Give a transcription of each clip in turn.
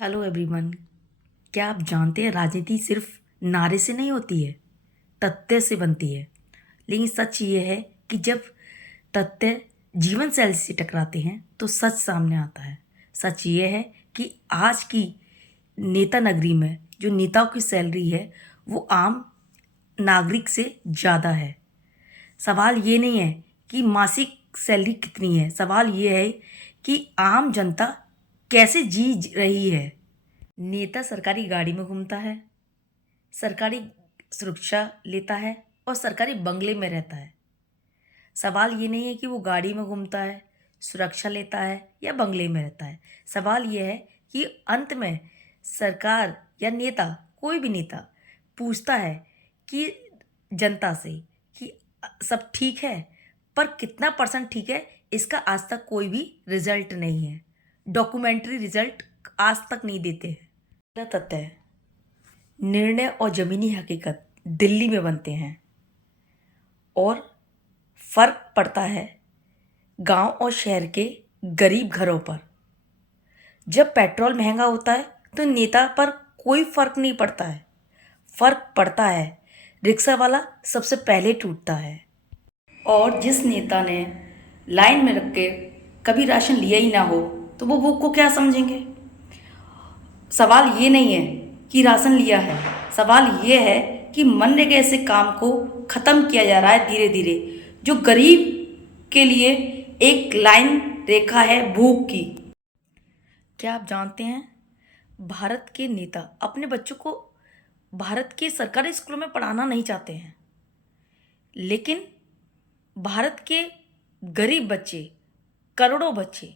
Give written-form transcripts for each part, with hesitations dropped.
Hello everyone. क्या आप जानते हैं राजनीति सिर्फ नारे से नहीं होती है, तथ्य से बनती है। लेकिन सच ये है कि जब तथ्य जीवन शैली से टकराते हैं तो सच सामने आता है। सच ये है कि आज की नेता नगरी में जो नेताओं की सैलरी है वो आम नागरिक से ज़्यादा है। सवाल ये नहीं है कि मासिक सैलरी कितनी है, सवाल ये है कि आम जनता कैसे जी रही है। नेता सरकारी गाड़ी में घूमता है, सरकारी सुरक्षा लेता है और सरकारी बंगले में रहता है। सवाल ये नहीं है कि वो गाड़ी में घूमता है, सुरक्षा लेता है या बंगले में रहता है। सवाल ये है कि अंत में सरकार या नेता, कोई भी नेता पूछता है कि जनता से कि सब ठीक है, पर कितना परसेंट ठीक है, इसका आज तक कोई भी रिजल्ट नहीं है। डॉक्यूमेंट्री रिजल्ट आज तक नहीं देते हैं। पहला तथ्य है, निर्णय और जमीनी हकीकत दिल्ली में बनते हैं और फर्क पड़ता है गांव और शहर के गरीब घरों पर। जब पेट्रोल महंगा होता है तो नेता पर कोई फर्क नहीं पड़ता है, फर्क पड़ता है रिक्शा वाला सबसे पहले टूटता है। और जिस नेता ने लाइन में रख के कभी राशन लिया ही ना हो तो वो भूख को क्या समझेंगे। सवाल ये नहीं है कि राशन लिया है, सवाल ये है कि मनरेगा ऐसे काम को ख़त्म किया जा रहा है धीरे धीरे, जो गरीब के लिए एक लाइन रेखा है भूख की। क्या आप जानते हैं भारत के नेता अपने बच्चों को भारत के सरकारी स्कूलों में पढ़ाना नहीं चाहते हैं, लेकिन भारत के गरीब बच्चे, करोड़ों बच्चे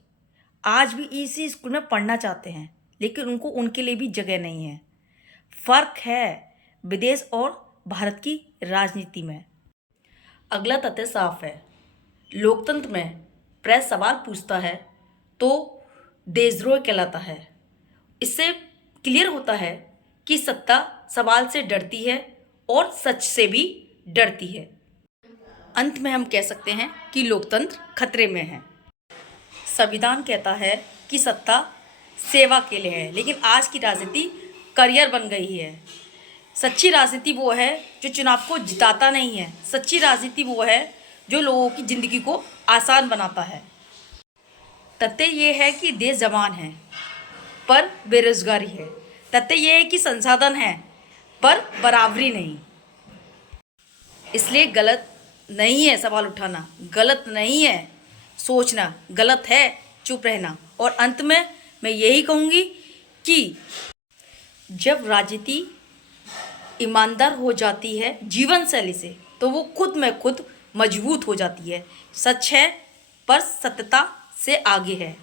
आज भी इसी स्कूल में पढ़ना चाहते हैं, लेकिन उनको उनके लिए भी जगह नहीं है। फर्क है विदेश और भारत की राजनीति में। अगला तथ्य साफ है, लोकतंत्र में प्रेस सवाल पूछता है तो देशद्रोह कहलाता है। इससे क्लियर होता है कि सत्ता सवाल से डरती है और सच से भी डरती है। अंत में हम कह सकते हैं कि लोकतंत्र खतरे में है। संविधान कहता है कि सत्ता सेवा के लिए है, लेकिन आज की राजनीति करियर बन गई है। सच्ची राजनीति वो है जो चुनाव को जिताता नहीं है, सच्ची राजनीति वो है जो लोगों की ज़िंदगी को आसान बनाता है। तथ्य ये है कि देश जवान है पर बेरोजगारी है। तथ्य ये है कि संसाधन है पर बराबरी नहीं। इसलिए गलत नहीं है सवाल उठाना, गलत नहीं है सोचना, गलत है चुप रहना। और अंत में मैं यही कहूँगी कि जब राजनीति ईमानदार हो जाती है जीवन शैली से तो वो खुद में खुद मजबूत हो जाती है। सच है पर सत्यता से आगे है।